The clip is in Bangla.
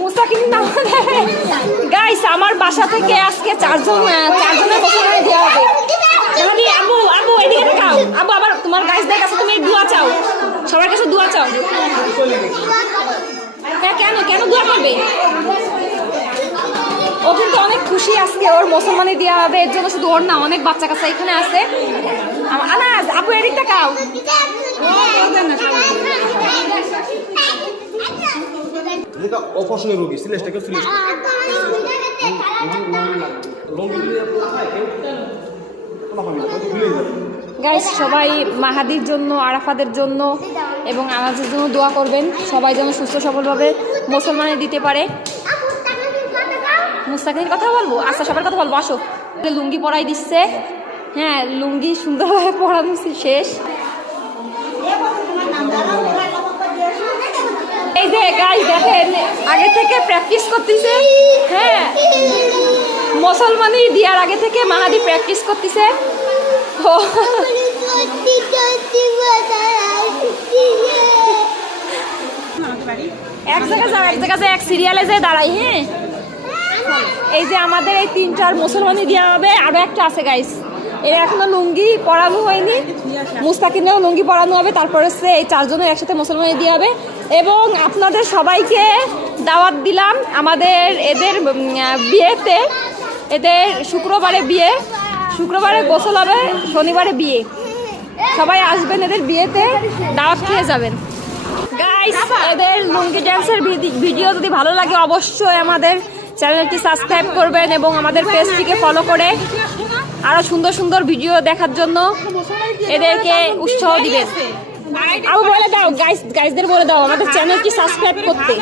মুস্তাকিনী নাম গাইস আমার বাসা থেকে আজকে চারজনের মোসলমানি দেওয়া হবে। মানে আবু আবু এদিকে তাকাও, আবু আবার তোমার গাইসদের কাছে তুমি দোয়া চাও, সবার কাছে দোয়া চাও। হ্যাঁ কেন কেন দোয়া করবে? ও কিন্তু অনেক খুশি আজকে ওর মুসলমানি দেওয়া হবে, এর জন্য শুধু ওর না অনেক বাচ্চা কাচ্চা এখানে আছে। আনাজ আপু এদিক তাকাও। অপছন্দের রোগী সিলেস্টকে সিলেস্ট গাইস সবাই মাহাদির জন্য, আরাফাদের জন্য এবং আনাজের জন্য দোয়া করবেন, সবাই যেন সুস্থ সবলভাবে মুসলমানি দিতে পারে। মুস্তাকিনীর কথা বলবো? আচ্ছা সবার কথা বলবো, আসো। লুঙ্গি পরাই দিচ্ছে, হ্যাঁ লুঙ্গি সুন্দরভাবে পরানো শেষ। এই যে গাইস দেখেন আগে থেকে প্র্যাকটিস করতেছে, হ্যাঁ মুসলমানি দেওয়ার আগে থেকে মাহাদি প্র্যাকটিস করতেছে। এক জায়গায় যাও, এক জায়গায় এক সিরিয়ালে যে দাঁড়াই। হ্যাঁ এই যে আমাদের এই 3-4 মুসলমানি দেওয়া হবে, আরো একটা আছে গাইস, এর এখনো লুঙ্গি পরানো হয়নি। মুস্তাকিনেও লুঙ্গি পরানো হবে, তারপরে এই 4 জনের একসাথে মুসলমানি দেওয়া হবে। এবং আপনাদের সবাইকে দাওয়াত দিলাম আমাদের এদের বিয়েতে। এদের শুক্রবারে বিয়ে, শুক্রবারে গোসল হবে, শনিবারে বিয়ে। সবাই আসবেন এদের বিয়েতে, দাওয়াত খেয়ে যাবেন। গাইস এদের লুঙ্গি ড্যান্সের ভিডিও যদি ভালো লাগে অবশ্যই আমাদের চ্যানেলটি সাবস্ক্রাইব করবেন এবং আমাদের পেজটিকে ফলো করে আরো সুন্দর সুন্দর ভিডিও দেখার জন্য এদেরকে উৎসাহ দিবেন। আরো বলে দাও গাইসদের বলে দাও আমাদের চ্যানেলটি সাবস্ক্রাইব করতে।